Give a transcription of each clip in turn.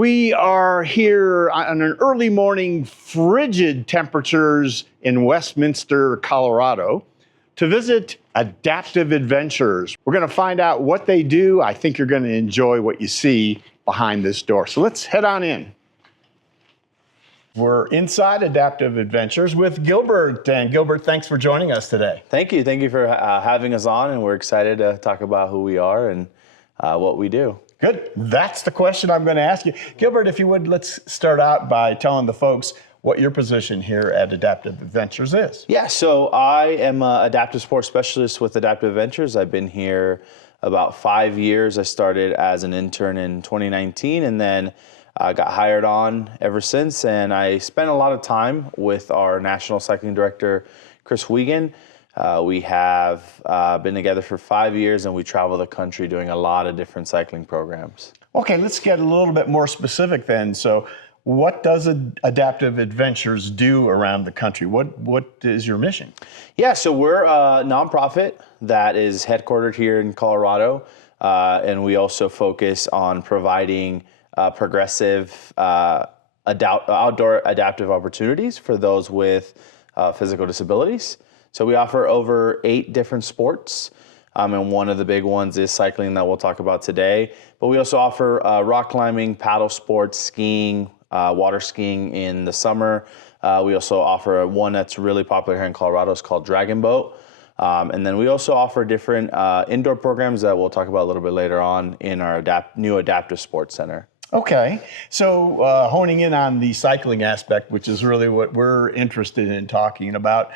We are here on an early morning, frigid temperatures in Westminster, Colorado, to visit Adaptive Adventures. We're going to find out what they do. I think you're going to enjoy what you see behind this door. So let's head on in. We're inside Adaptive Adventures with Gilbert. And Gilbert, thanks for joining us today. Thank you. Thank you for having us on, and we're excited to talk about who we are and what we do. Good. That's the question I'm going to ask you. Gilbert, if you would, let's start out by telling the folks what your position here at Adaptive Adventures is. Yeah, so I am an adaptive sports specialist with Adaptive Adventures. I've been here about 5 years. I started as an intern in 2019, and then I got hired on ever since. And I spent a lot of time with our national cycling director, Chris Wiegand. We have been together for 5 years, and we travel the country doing a lot of different cycling programs. Okay, let's get a little bit more specific then. So what does Adaptive Adventures do around the country? What is your mission? Yeah, so we're a nonprofit that is headquartered here in Colorado, and we also focus on providing progressive outdoor adaptive opportunities for those with physical disabilities. So we offer over 8 different sports, and one of the big ones is cycling that we'll talk about today. But we also offer rock climbing, paddle sports, skiing, water skiing in the summer. We also offer one that's really popular here in Colorado. It's called Dragon Boat. And then we also offer different indoor programs that we'll talk about a little bit later on in our new Adaptive Sports Center. Okay, so honing in on the cycling aspect, which is really what we're interested in talking about,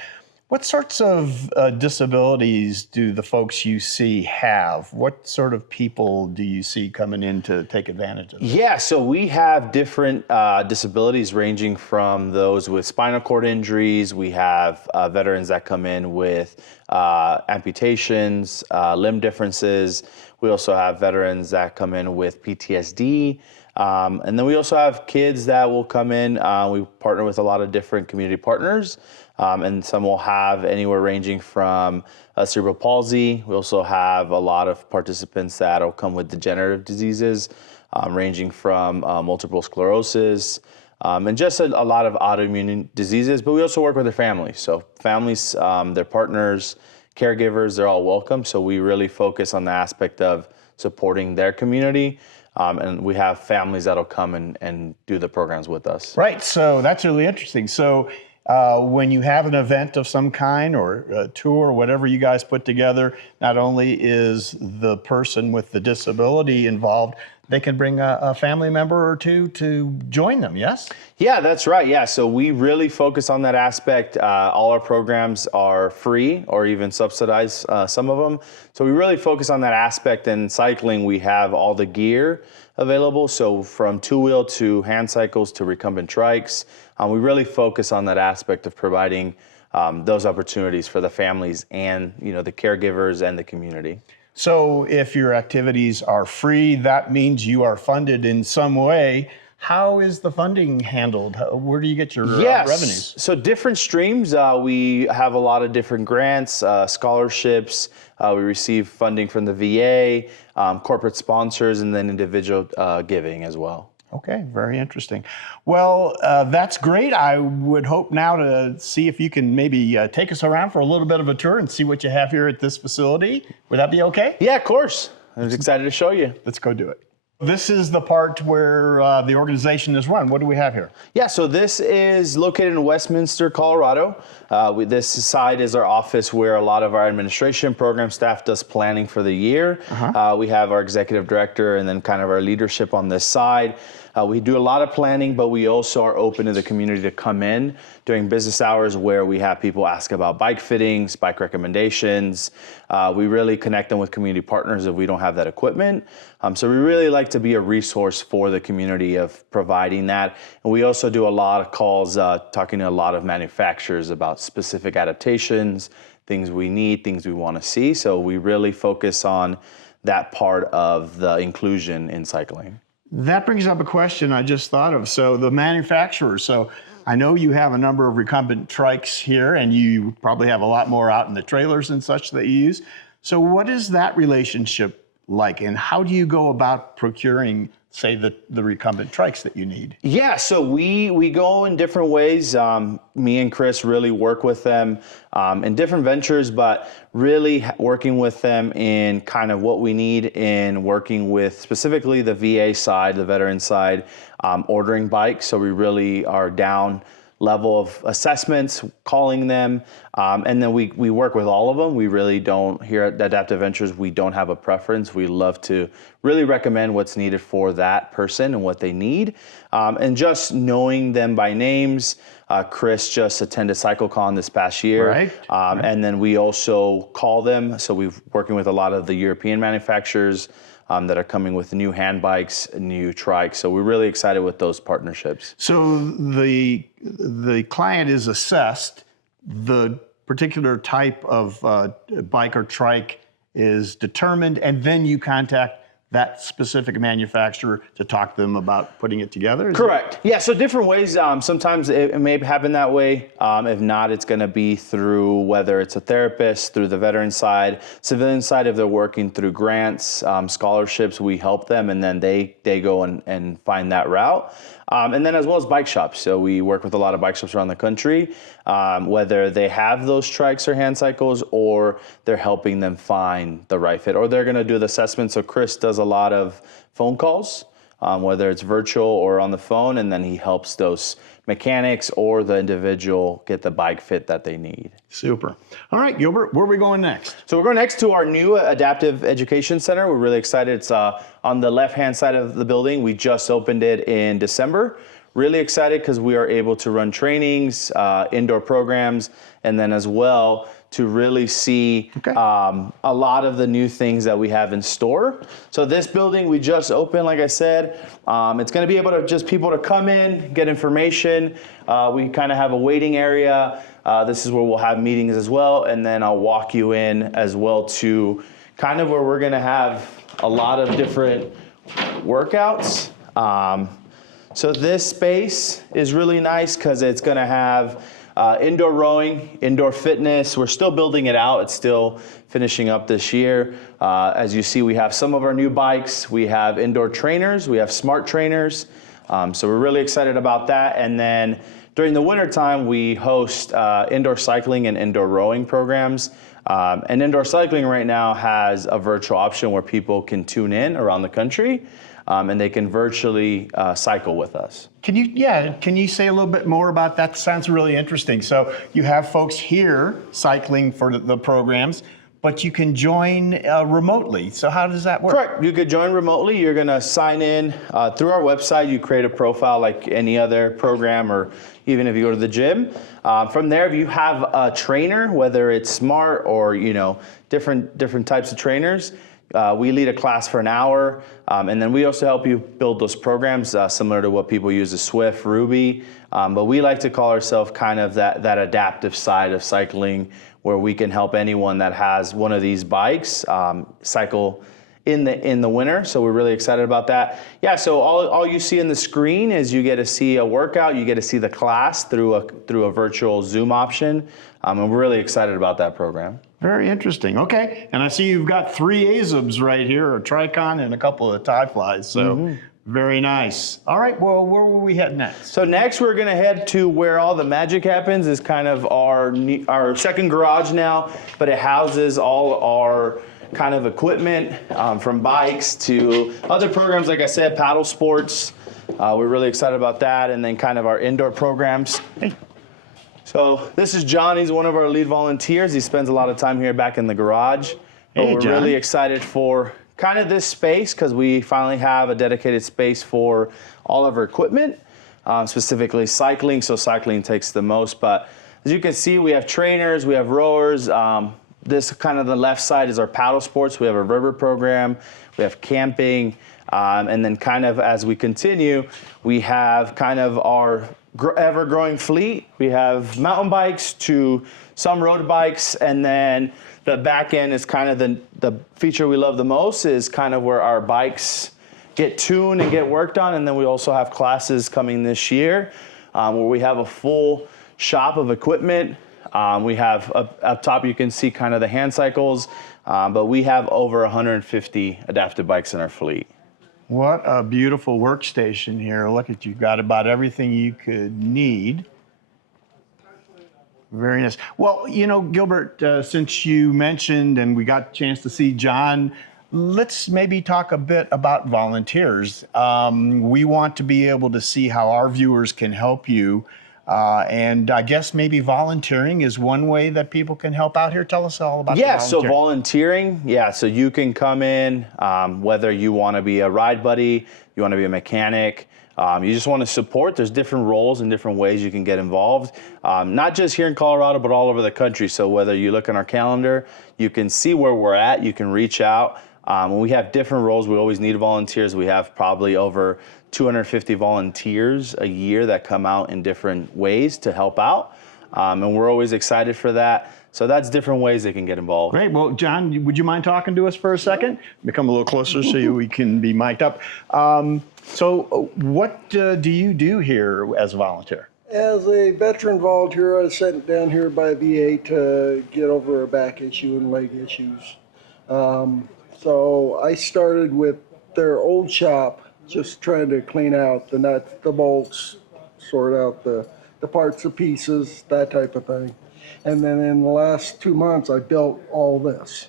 what sorts of disabilities do the folks you see have? What sort of people do you see coming in to take advantage of this? Yeah, so we have different disabilities ranging from those with spinal cord injuries. We have veterans that come in with amputations, limb differences. We also have veterans that come in with PTSD. And then we also have kids that will come in. We partner with a lot of different community partners. And some will have anywhere ranging from cerebral palsy. We also have a lot of participants that will come with degenerative diseases, ranging from multiple sclerosis, and just a lot of autoimmune diseases. But we also work with their families. So families, their partners, caregivers, they're all welcome. So we really focus on the aspect of supporting their community. And we have families that'll come and do the programs with us. Right, so that's really interesting. So when you have an event of some kind or a tour or whatever you guys put together, not only is the person with the disability involved, they can bring a family member or two to join them, yes? Yeah, that's right. Yeah, so we really focus on that aspect. All our programs are free or even subsidized, some of them. So we really focus on that aspect. In cycling, we have all the gear available. So from two-wheel to hand cycles to recumbent trikes, we really focus on that aspect of providing those opportunities for the families and the caregivers and the community. So if your activities are free, that means you are funded in some way. How is the funding handled? Where do you get your revenues? So different streams. We have a lot of different grants, scholarships. We receive funding from the VA, corporate sponsors, and then individual giving as well. Okay, very interesting. Well, that's great. I would hope now to see if you can maybe take us around for a little bit of a tour and see what you have here at this facility. Would that be okay? Yeah, of course. I was excited to show you. Let's go do it. This is the part where the organization is run. What do we have here? Yeah, so this is located in Westminster, Colorado. This side is our office where a lot of our administration program staff does planning for the year. We have our executive director and then kind of our leadership on this side. We do a lot of planning, but we also are open to the community to come in during business hours where we have people ask about bike fittings, bike recommendations. We really connect them with community partners if we don't have that equipment. So we really like to be a resource for the community of providing that. And we also do a lot of calls talking to a lot of manufacturers about specific adaptations, things we need, things we want to see. So we really focus on that part of the inclusion in cycling. That brings up a question I just thought of. So the manufacturers, so I know you have a number of recumbent trikes here, and you probably have a lot more out in the trailers and such that you use. So what is that relationship like, and how do you go about procuring, say, the recumbent trikes that you need? Yeah, so we go in different ways. Me and Chris really work with them in different ventures, but really working with them in kind of what we need in working with specifically the VA side, the veteran side, ordering bikes. So we really are down level of assessments, calling them, and then we work with all of them. We really don't, here at Adaptive Ventures, we don't have a preference. We love to really recommend what's needed for that person and what they need. And just knowing them by names, Chris just attended CycleCon this past year. Right. And then we also call them. So we're working with a lot of the European manufacturers that are coming with new hand bikes, new trikes. So we're really excited with those partnerships. So the client is assessed, the particular type of bike or trike is determined, and then you contact that specific manufacturer to talk to them about putting it together? Correct. Yeah, so different ways. Sometimes it may happen that way. If not, it's going to be through whether it's a therapist, through the veteran side, civilian side, if they're working through grants, scholarships, we help them, and then they go and find that route. And then as well as bike shops. So we work with a lot of bike shops around the country, whether they have those trikes or hand cycles, or they're helping them find the right fit, or they're going to do the assessment. So Chris does a lot of phone calls, whether it's virtual or on the phone, and then he helps those mechanics or the individual get the bike fit that they need. Super. All right, Gilbert, where are we going next? So we're going next to our new Adaptive Education Center. We're really excited. It's on the left-hand side of the building. We just opened it in December. Really excited because we are able to run trainings, indoor programs, and then as well to really see a lot of the new things that we have in store. So this building we just opened, like I said, it's going to be able to just people to come in, get information. We kind of have a waiting area. This is where we'll have meetings as well, and then I'll walk you in as well to kind of where we're going to have a lot of different workouts. So this space is really nice because it's going to have indoor rowing, indoor fitness. We're still building it out. It's still finishing up this year. As you see, we have some of our new bikes. We have indoor trainers. We have smart trainers. So we're really excited about that. And then during the winter time, we host indoor cycling and indoor rowing programs. And indoor cycling right now has a virtual option where people can tune in around the country. And they can virtually cycle with us. Can you say a little bit more about that? Sounds really interesting. So you have folks here cycling for the programs, but you can join remotely. So how does that work? Correct. You could join remotely. You're going to sign in through our website. You create a profile like any other program, or even if you go to the gym. From there, if you have a trainer, whether it's smart or different types of trainers, we lead a class for an hour, and then we also help you build those programs similar to what people use as Swift, Ruby, but we like to call ourselves kind of that adaptive side of cycling, where we can help anyone that has one of these bikes cycle in the winter. So we're really excited about that. Yeah, so all you see in the screen is you get to see a workout, you get to see the class through a virtual Zoom option, and we're really excited about that program. Very interesting. Okay, and I see you've got 3 AZUBs right here, a Tricon and a couple of tie flies. So very nice. All right, well, where will we head next? So next we're gonna head to where all the magic happens. Is kind of our second garage now, but it houses all our kind of equipment, from bikes to other programs, like I said, paddle sports. We're really excited about that, and then kind of our indoor programs. So this is John. He's one of our lead volunteers. He spends a lot of time here back in the garage. But we're really excited for kind of this space because we finally have a dedicated space for all of our equipment, specifically cycling. So cycling takes the most. But as you can see, we have trainers, we have rowers. This kind of the left side is our paddle sports. We have a river program. We have camping. And then kind of as we continue, we have kind of our ever-growing fleet. We have mountain bikes to some road bikes, and then the back end is kind of the feature we love the most, is kind of where our bikes get tuned and get worked on. And then we also have classes coming this year where we have a full shop of equipment. We have up top, you can see kind of the hand cycles. But we have over 150 adaptive bikes in our fleet. What a beautiful workstation here. Look at you, got about everything you could need. Very nice. Well, you know, Gilbert, since you mentioned and we got a chance to see John, let's maybe talk a bit about volunteers. We want to be able to see how our viewers can help you. And I guess maybe volunteering is one way that people can help out here. Tell us all about Yeah, so volunteering, so you can come in, whether you want to be a ride buddy, you want to be a mechanic, you just want to support. There's different roles and different ways you can get involved, not just here in Colorado, but all over the country. So whether you look on our calendar, you can see where we're at, you can reach out. We have different roles. We always need volunteers. We have probably over 250 volunteers a year that come out in different ways to help out. And we're always excited for that. So that's different ways they can get involved. Great. Well, John, would you mind talking to us for a second? Become a little closer so we can be mic'd up. So what do you do here as a volunteer? As a veteran volunteer, I was sent down here by VA to get over a back issue and leg issues. So I started with their old shop, just trying to clean out the nuts, the bolts, sort out the parts and pieces, that type of thing. And then in the last 2 months, I built all this.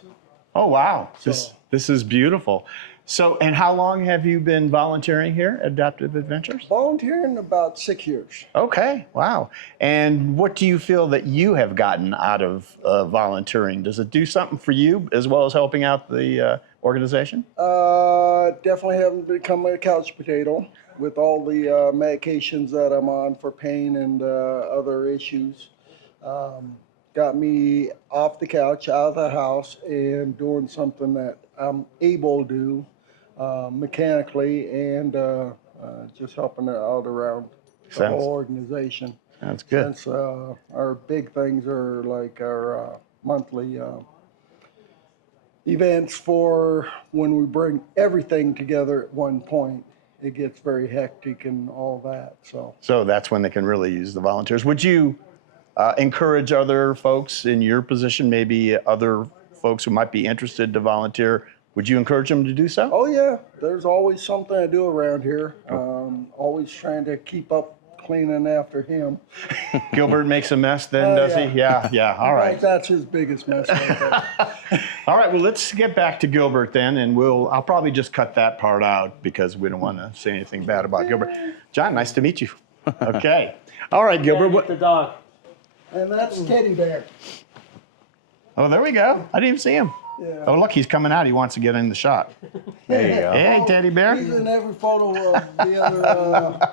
Oh, wow. This is beautiful. So, and how long have you been volunteering here at Adaptive Adventures? Volunteering about 6 years. Okay, wow. And what do you feel that you have gotten out of volunteering? Does it do something for you as well as helping out the organization? Definitely haven't become a couch potato with all the medications that I'm on for pain and other issues. Got me off the couch, out of the house, and doing something that I'm able to do mechanically and just helping it out around the whole organization. That's good. Since our big things are like our monthly events for when we bring everything together at one point. It gets very hectic and all that. So that's when they can really use the volunteers. Would you encourage other folks in your position, maybe other folks who might be interested to volunteer? Would you encourage them to do so? Oh yeah, there's always something to do around here. Always trying to keep up cleaning after him. Gilbert makes a mess then, does he? Yeah, all right. That's his biggest mess right there. All right, well, let's get back to Gilbert then, and I'll probably just cut that part out because we don't want to say anything bad about Gilbert. John, nice to meet you. Okay. All right, Gilbert. What the dog? And that's Teddy Bear. Oh, there we go. I didn't even see him. Yeah. Oh, look, he's coming out. He wants to get in the shot. There you go. Hey, Teddy Bear. He's in every photo of the other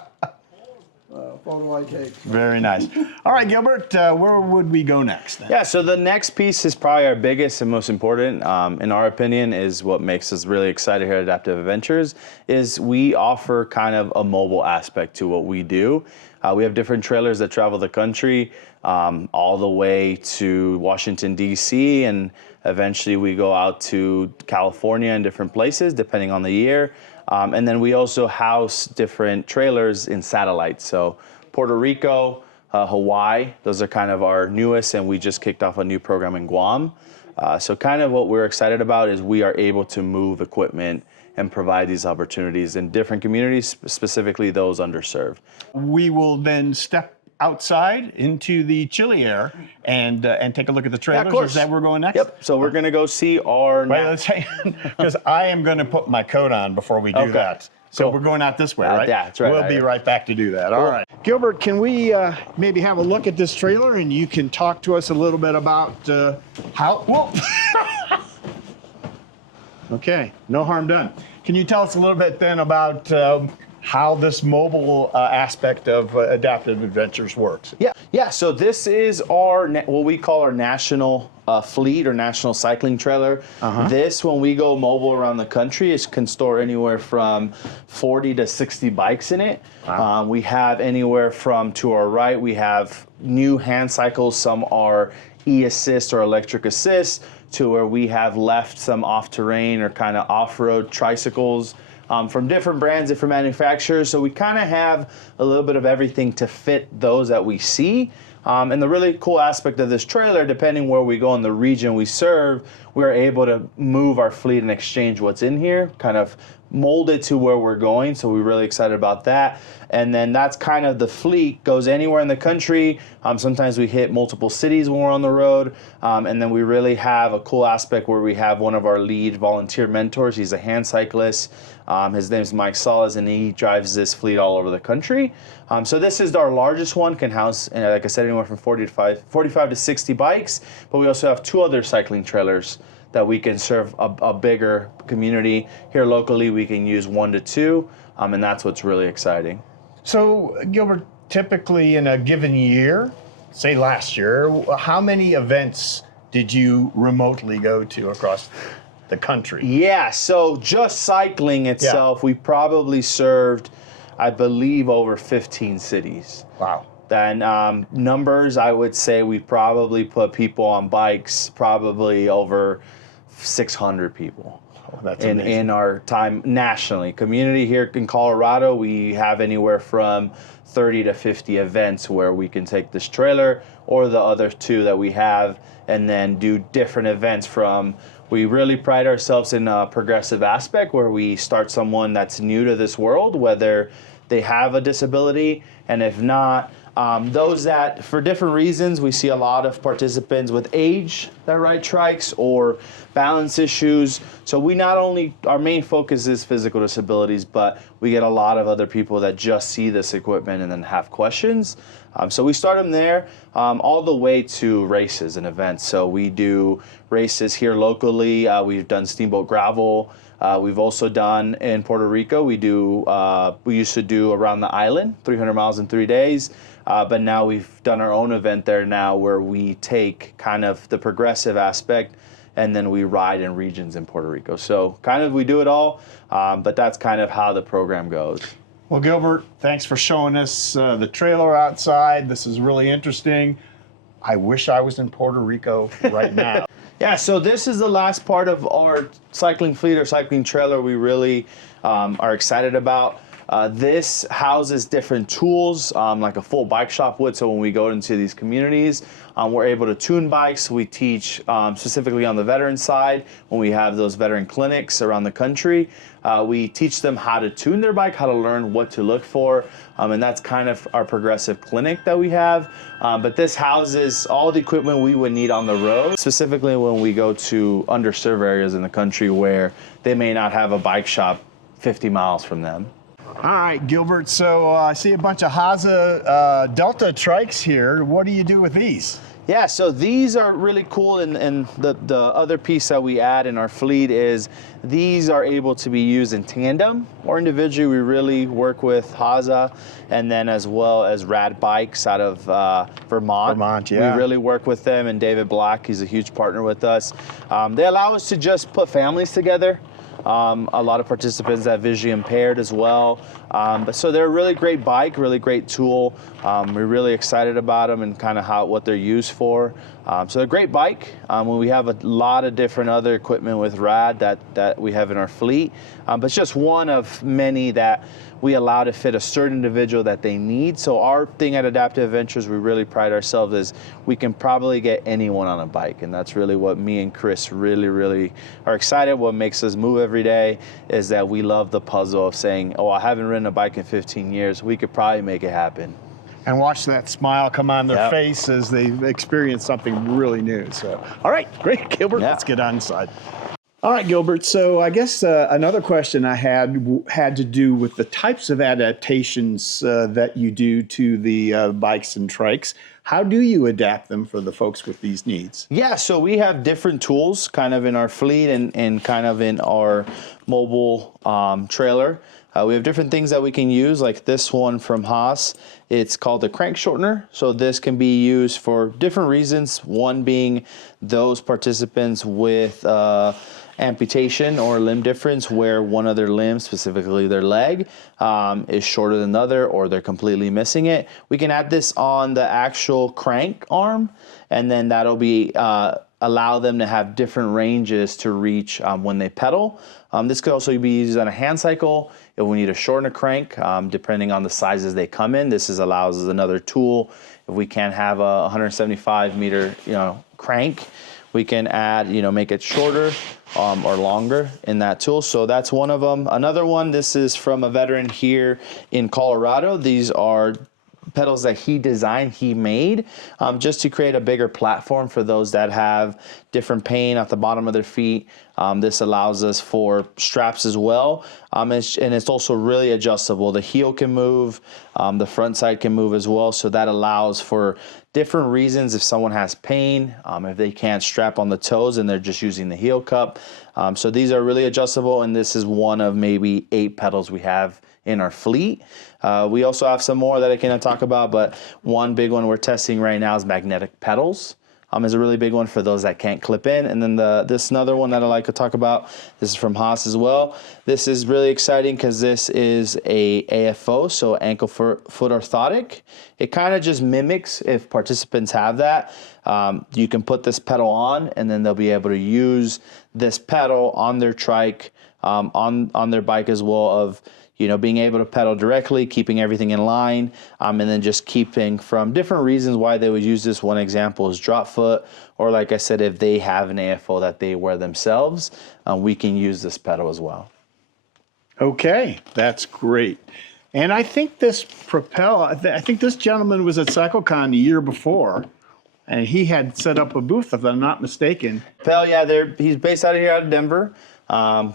photo I take. Very nice. All right, Gilbert, where would we go next then? Yeah, so the next piece is probably our biggest and most important, in our opinion, is what makes us really excited here at Adaptive Adventures, is we offer kind of a mobile aspect to what we do. We have different trailers that travel the country, all the way to Washington, D.C., and eventually we go out to California and different places, depending on the year. And then we also house different trailers in satellites. So Puerto Rico, Hawaii, those are kind of our newest, and we just kicked off a new program in Guam. So kind of what we're excited about is we are able to move equipment and provide these opportunities in different communities, specifically those underserved. We will then step outside into the chilly air and take a look at the trailers. Yeah, of course. Is that where we're going next? Yep, so we're gonna go see our... Wait, let's say, because I am going to put my coat on before we do that. So we're going out this way, right? Yeah, that's right. We'll be right back to do that. All right. Gilbert, can we maybe have a look at this trailer and you can talk to us a little bit about how... Whoa. Okay, no harm done. Can you tell us a little bit then about how this mobile aspect of Adaptive Adventures works? Yeah. So this is our what we call our national fleet or national cycling trailer. This, when we go mobile around the country, can store anywhere from 40 to 60 bikes in it. Wow. We have anywhere from, to our right, we have new hand cycles. Some are e-assist or electric assist, to where we have left some off-terrain or kind of off-road tricycles. from different brands, different manufacturers. So we kind of have a little bit of everything to fit those that we see. And the really cool aspect of this trailer, depending where we go in the region we serve, we're able to move our fleet and exchange what's in here, kind of mold it to where we're going. So we're really excited about that. And then that's kind of the fleet, goes anywhere in the country. Sometimes we hit multiple cities when we're on the road. And then we really have a cool aspect where we have one of our lead volunteer mentors. He's a hand cyclist. His name's Mike Salas, and he drives this fleet all over the country. So this is our largest one, can house, like I said, anywhere from 45 to 60 bikes. But we also have 2 other cycling trailers that we can serve a bigger community. Here locally, we can use 1 to 2, and that's what's really exciting. So, Gilbert, typically in a given year, say last year, how many events did you remotely go to across the country? Yeah, so just cycling itself, we probably served, I believe, over 15 cities. Wow. Then numbers, I would say we probably put people on bikes, probably over 600 people. Oh, that's in our time nationally. Community here in Colorado, we have anywhere from 30 to 50 events where we can take this trailer or the other 2 that we have and then do different events from. We really pride ourselves in a progressive aspect where we start someone that's new to this world, whether they have a disability, and if not, those that, for different reasons, we see a lot of participants with age that ride trikes or balance issues. So we not only, our main focus is physical disabilities, but we get a lot of other people that just see this equipment and then have questions. So we start them there, all the way to races and events. So we do races here locally. We've done Steamboat Gravel. We've also done in Puerto Rico. We used to do around the island, 300 miles in 3 days. But now we've done our own event there now where we take kind of the progressive aspect and then we ride in regions in Puerto Rico. So kind of we do it all, but that's kind of how the program goes. Well, Gilbert, thanks for showing us the trailer outside. This is really interesting. I wish I was in Puerto Rico right now. Yeah, so this is the last part of our cycling fleet or cycling trailer we really are excited about. This houses different tools like a full bike shop would. So when we go into these communities, we're able to tune bikes. We teach specifically on the veteran side when we have those veteran clinics around the country. We teach them how to tune their bike, how to learn what to look for. And that's kind of our progressive clinic that we have. But this houses all the equipment we would need on the road, specifically when we go to underserved areas in the country where they may not have a bike shop 50 miles from them. All right, Gilbert, so I see a bunch of Haza Delta trikes here. What do you do with these? Yeah, so these are really cool, and the other piece that we add in our fleet is these are able to be used in tandem or individually. We really work with Haza and then as well as Rad Bikes out of Vermont. Vermont, yeah. We really work with them, and David Black, he's a huge partner with us. They allow us to just put families together. A lot of participants that are visually impaired as well. But so they're a really great bike, really great tool. We're really excited about them and kind of what they're used for. So they're a great bike. When we have a lot of different other equipment with Rad that we have in our fleet. But it's just one of many that we allow to fit a certain individual that they need. So our thing at Adaptive Adventures, we really pride ourselves is we can probably get anyone on a bike. And that's really what me and Chris really are excited. What makes us move every day is that we love the puzzle of saying, oh, I haven't ridden a bike in 15 years. We could probably make it happen. And watch that smile come on their face as they experience something really new. So, all right, great, Gilbert. Let's get on inside. All right, Gilbert. So I guess another question I had to do with the types of adaptations that you do to the bikes and trikes. How do you adapt them for the folks with these needs? Yeah, so we have different tools kind of in our fleet and kind of in our mobile trailer. We have different things that we can use, like this one from Haas. It's called the crank shortener. So this can be used for different reasons. One being those participants with amputation or limb difference where one of their limbs, specifically their leg, is shorter than the other, or they're completely missing it. We can add this on the actual crank arm, and then that'll be allow them to have different ranges to reach when they pedal. This could also be used on a hand cycle if we need to shorten a crank, depending on the sizes they come in. This allows us another tool. If we can't have a 175 meter, crank, we can add, make it shorter or longer in that tool. So that's one of them. Another one, this is from a veteran here in Colorado. These are pedals that he designed, he made, just to create a bigger platform for those that have different pain at the bottom of their feet. This allows us for straps as well, and it's also really adjustable. The heel can move, the front side can move as well, so that allows for different reasons. If someone has pain, if they can't strap on the toes and they're just using the heel cup. So these are really adjustable, and this is one of maybe 8 pedals we have in our fleet. We also have some more that I cannot talk about, but one big one we're testing right now is magnetic pedals. Is a really big one for those that can't clip in. And then this another one that I like to talk about, this is from Haas as well. This is really exciting because this is a AFO, so ankle foot orthotic. It kind of just mimics, if participants have that, you can put this pedal on and then they'll be able to use this pedal on their trike, on their bike as well, of being able to pedal directly, keeping everything in line, and then just keeping from different reasons why they would use this. One example is drop foot, or like I said, if they have an AFO that they wear themselves, we can use this pedal as well. Okay, that's great. And I think this I think this gentleman was at CycleCon the year before, and he had set up a booth, if I'm not mistaken. Propel, yeah, he's based out of Denver.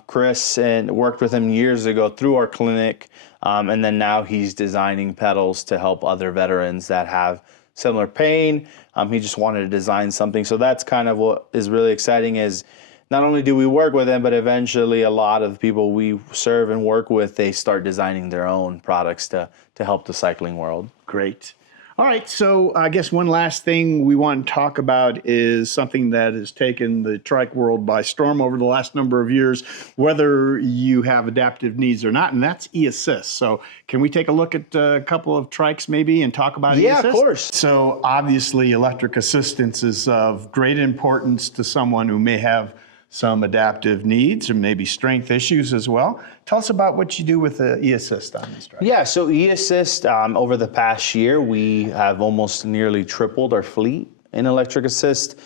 Chris and worked with him years ago through our clinic, and then now he's designing pedals to help other veterans that have similar pain. He just wanted to design something, so that's kind of what is really exciting. Is not only do we work with him, but eventually a lot of people we serve and work with, they start designing their own products to help the cycling world. Great. All right, so I guess one last thing we want to talk about is something that has taken the trike world by storm over the last number of years, whether you have adaptive needs or not, and that's e-assist. So can we take a look at a couple of trikes maybe and talk about e-assist? Yeah, of course. So obviously electric assistance is of great importance to someone who may have some adaptive needs or maybe strength issues as well. Tell us about what you do with the e-assist on these trikes. Yeah, so e-assist, over the past year, we have almost nearly tripled our fleet in electric assist.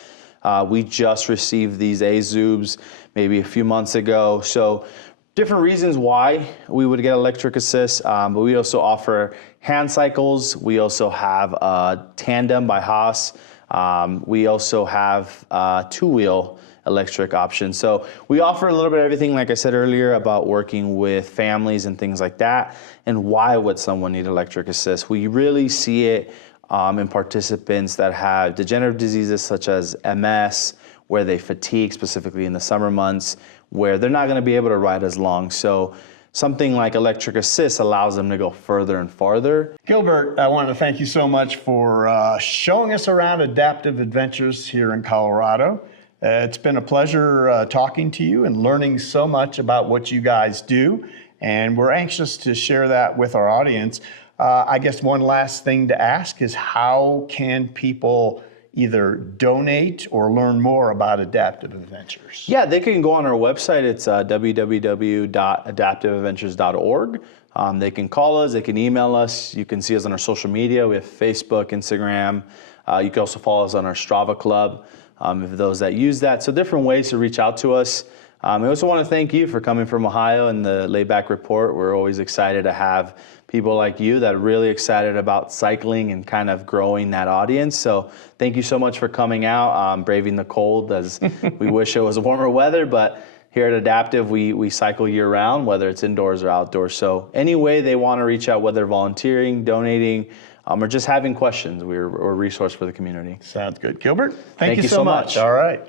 We just received these A-Zubs maybe a few months ago. So different reasons why we would get electric assist, but we also offer hand cycles. We also have Tandem by Haas. We also have two-wheel electric option. So we offer a little bit of everything, like I said earlier, about working with families and things like that. And why would someone need electric assist? We really see it in participants that have degenerative diseases such as MS, where they fatigue, specifically in the summer months, where they're not going to be able to ride as long. So something like electric assist allows them to go further and farther. Gilbert, I want to thank you so much for showing us around Adaptive Adventures here in Colorado. It's been a pleasure talking to you and learning so much about what you guys do, and we're anxious to share that with our audience. I guess one last thing to ask is, how can people either donate or learn more about Adaptive Adventures? Yeah, they can go on our website. It's www.adaptiveadventures.org. They can call us, they can email us. You can see us on our social media. We have Facebook, Instagram. You can also follow us on our Strava Club, for those that use that. So different ways to reach out to us. I also want to thank you for coming from Ohio and the Layback Report. We're always excited to have people like you that are really excited about cycling and kind of growing that audience. So thank you so much for coming out, braving the cold, as we wish it was warmer weather, but here at Adaptive, we cycle year round, whether it's indoors or outdoors. So any way they want to reach out, whether volunteering, donating, or just having questions, we're a resource for the community. Sounds good. Gilbert, thank you you so so much. much. All right.